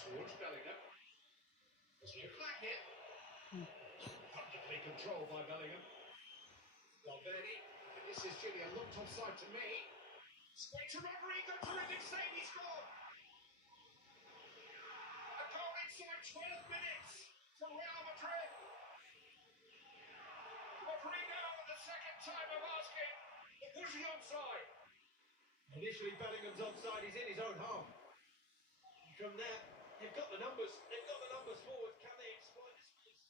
towards Bellingham. There's no flag here. Wonderfully controlled by Bellingham. Valverde. This is Julian. Looked offside to me. Straight to Rodrigo. Terrific save. He scored. A goal inside 12 minutes for Real Madrid. Rodrigo, the second time of asking, was he onside? Initially, Bellingham's onside. He's in his own half. And from there, they've got the numbers. They've got the numbers forward. Can they exploit the space?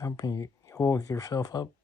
Happy you woke yourself up.